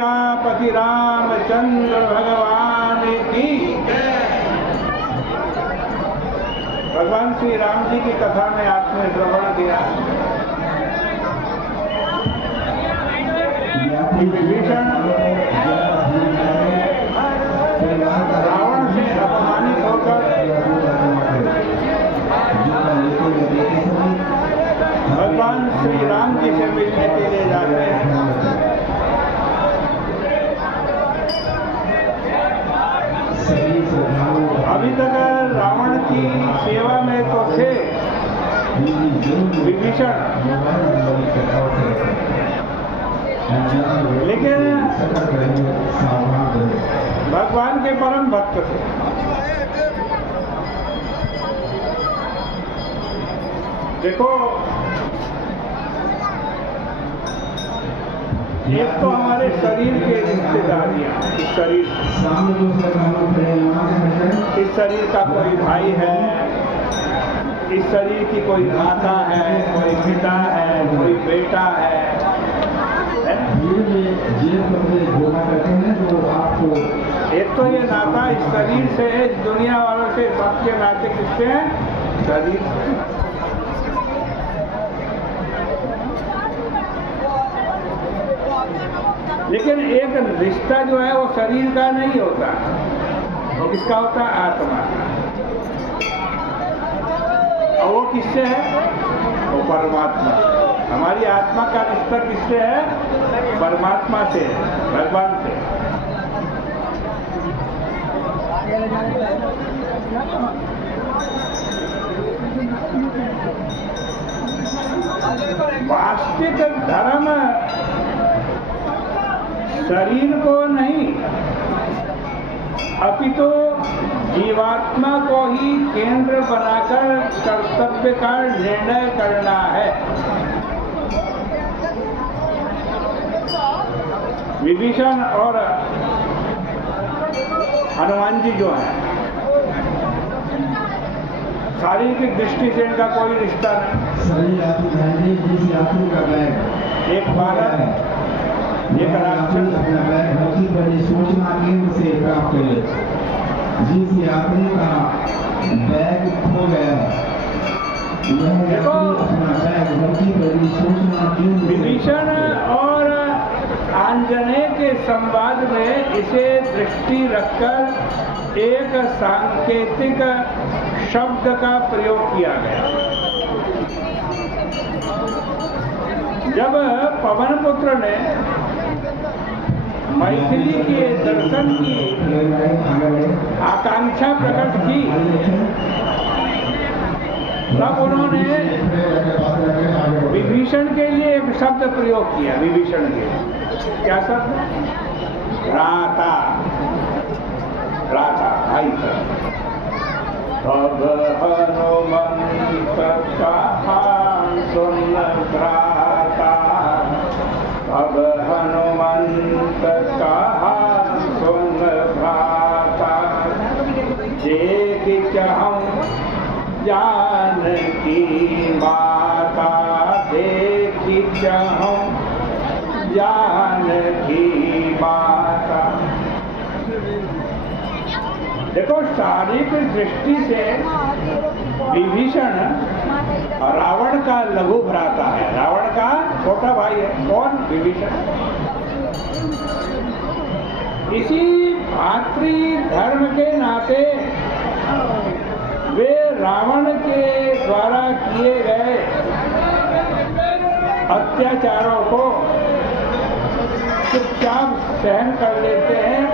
सियापति रामचंद्र भगवान की। भगवान श्री राम जी की कथा में आपने श्रवण किया। विभीषण रावण से अपमानित होकर भगवान श्री राम जी से मिलने के लिए जाते हैं। अभी तक रावण की सेवा में तो थे विभीषण, लेकिन भगवान के परम भक्त थे। देखो, एक तो हमारे शरीर के रिश्तेदारियां, इस शरीर का कोई भाई है, इस शरीर की कोई माता है, कोई पिता है, कोई बेटा है। एक तो ये नाता इस शरीर से है, इस दुनिया वालों से, सबके नाते किससे हैं? शरीर से। लेकिन एक रिश्ता जो है वो शरीर का नहीं होता, वो किसका होता है? आत्मा का। और वो किससे है? वो परमात्मा। हमारी आत्मा का रिश्ता किससे है? परमात्मा से, भगवान से। वास्तविक धर्म शरीर को नहीं, अपितु जीवात्मा को ही केंद्र बनाकर कर्तव्य का निर्णय करना है। विभीषण और हनुमान जी जो हैं, शारीरिक दृष्टि से इनका कोई रिश्ता नहीं। एक बालक, एक राक्षस सूचना केंद्र से प्राप्त करे, जिस यात्री का बैग खो गया, देखो विभीषण और आंजनेय के संवाद में इसे दृष्टि रखकर एक सांकेतिक शब्द का प्रयोग किया गया। जब पवनपुत्र ने मैथिली के दर्शन की आकांक्षा प्रकट की, तब उन्होंने विभीषण के लिए एक शब्द प्रयोग किया। विभीषण के क्या शब्द? भ्राता, भ्राता, भाई। तब हनुमंत कहा सुन भ्राता, अब हनुमंत कहा सुन भ्राता, देख चाहूं जानकी माता, देख चाहूं जानकी माता। देखो, शारीरिक दृष्टि से विभीषण रावण का लघु भ्राता है, रावण का छोटा भाई है। कौन? विभीषण। इसी भातृ धर्म के नाते वे रावण के द्वारा किए गए अत्याचारों को चुपचाप सहन कर लेते हैं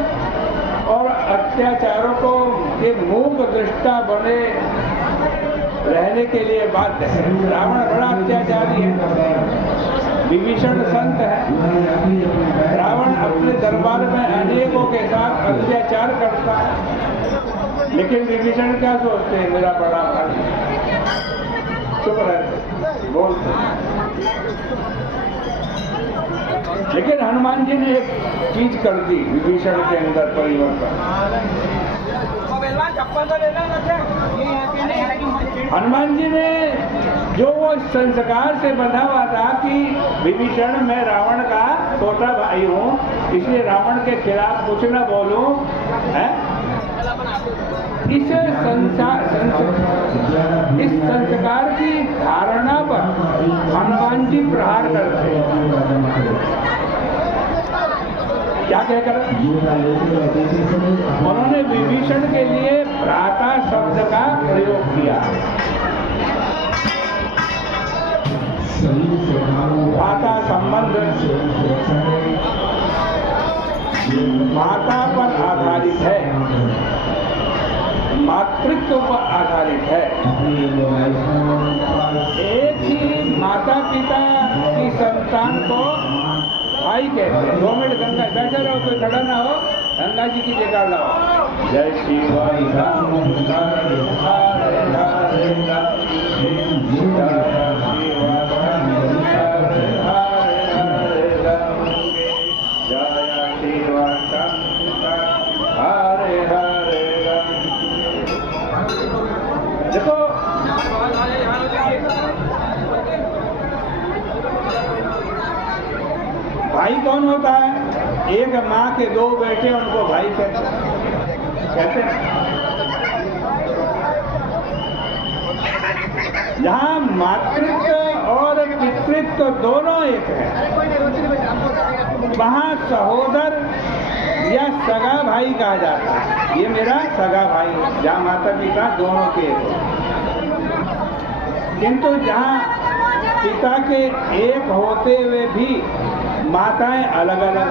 और अत्याचारों को के मूक दृष्टा बने रहने के लिए बाध्य है। रावण बड़ा अत्याचारी है, विभीषण संत है। रावण अपने दरबार में अनेकों के साथ अत्याचार करता है, लेकिन विभीषण क्या सोचते हैं? मेरा बड़ा भाई, चुप रहते, बोलते। लेकिन हनुमान जी ने एक चीज कर दी, विभीषण के अंदर परिवर्तन। हनुमान जी ने जो वो इस संस्कार से बंधा हुआ था कि विभीषण मैं रावण का छोटा भाई हूँ, इसलिए रावण के खिलाफ कुछ न बोलूं, है? इस संस्कार की धारणा पर हनुमान जी प्रहार करते हैं। क्या कहकर उन्होंने विभीषण के लिए भ्राता शब्द का प्रयोग किया। भ्राता संबंध माता पर आधारित है, मातृत्व पर आधारित है। एक ही माता पिता की संतान को भाई कहते हैं। 2 मिनट गंगा बैठे रहो, कोई खड़ा ना हो, गंगा जी की जगह लाओ। जय शिव देखो भाई कौन होता है? एक माँ के 2 बेटे उनको भाई कहते हैं। जहाँ मातृत्व और पितृत्व दोनों एक है, वहाँ सहोदर या सगा भाई कहा जाता है। ये मेरा सगा भाई है, जहाँ माता पिता दोनों के एक हो। किंतु जहाँ पिता के एक होते हुए भी माताएं अलग अलग,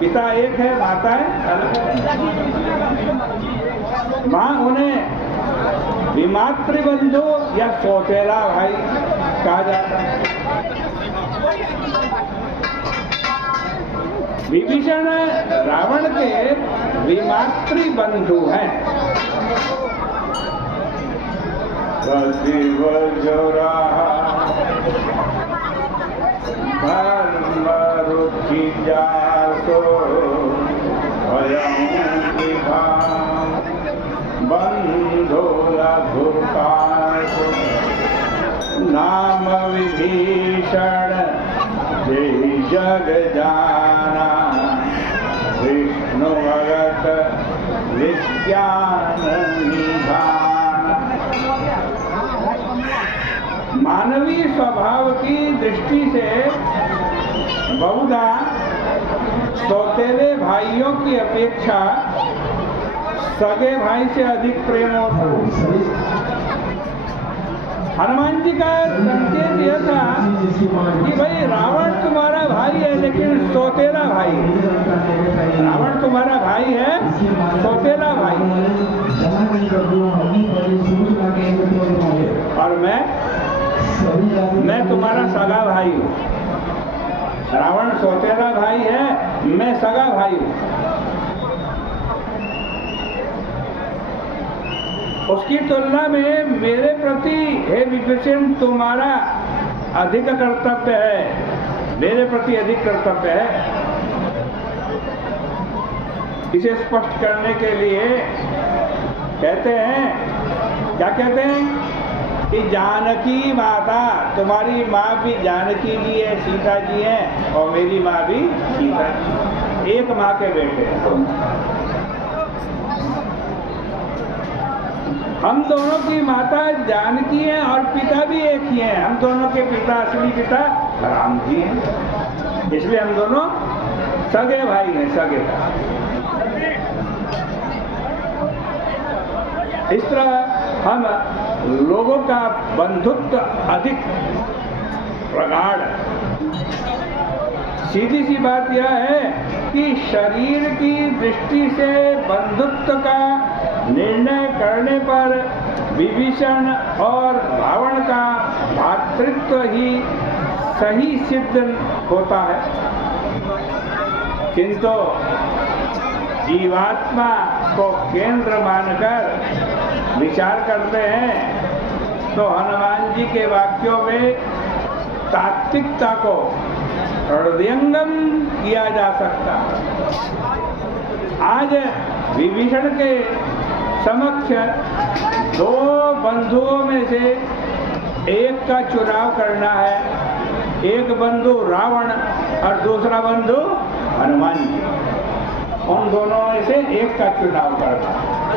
पिता एक है, माताएं अलग अलग, वहाँ उन्हें विमातृबंधु या सौतेला भाई कहा जाता है। विभीषण रावण के विमातृबंधु हैं। बंधो नाम विभीषण जय जग जाना, विष्णु भगत विज्ञान निधान। मानवीय स्वभाव की दृष्टि से बहुधा सौतेले भाइयों की अपेक्षा सगे भाई से अधिक प्रेम होता है। हनुमान जी का संकेत यह था कि भाई रावण तुम्हारा भाई है लेकिन सौतेला भाई है। रावण तुम्हारा भाई है, सौतेला भाई, और मैं तुम्हारा सगा भाई हूँ। रावण सौतेला भाई है, मैं सगा भाई हूँ। उसकी तुलना में मेरे प्रति हे विभीषण तुम्हारा अधिक कर्तव्य है, मेरे प्रति अधिक कर्तव्य है। इसे स्पष्ट करने के लिए कहते हैं, क्या कहते हैं कि जानकी माता, तुम्हारी माँ भी जानकी जी है, सीता जी है, और मेरी माँ भी सीता जी, एक माँ के बेटे हैं। हम दोनों की माता जानकी है और पिता भी एक ही है। हम दोनों के पिता, असली पिता राम जी हैं, इसलिए हम दोनों सगे भाई हैं, सगे। इस तरह हम लोगों का बंधुत्व अधिक प्रगाढ़। सीधी सी बात यह है कि शरीर की दृष्टि से बंधुत्व का निर्णय करने पर विभीषण और रावण का भातृत्व ही सही सिद्ध होता है। किंतु जीवात्मा को केंद्र मानकर विचार करते हैं तो हनुमान जी के वाक्यों में तात्विकता को हृदयंगम किया जा सकता। आज विभीषण के समक्ष 2 बंधुओं में से एक का चुनाव करना है, एक बंधु रावण और दूसरा बंधु हनुमान जी, उन दोनों में से एक का चुनाव करना है।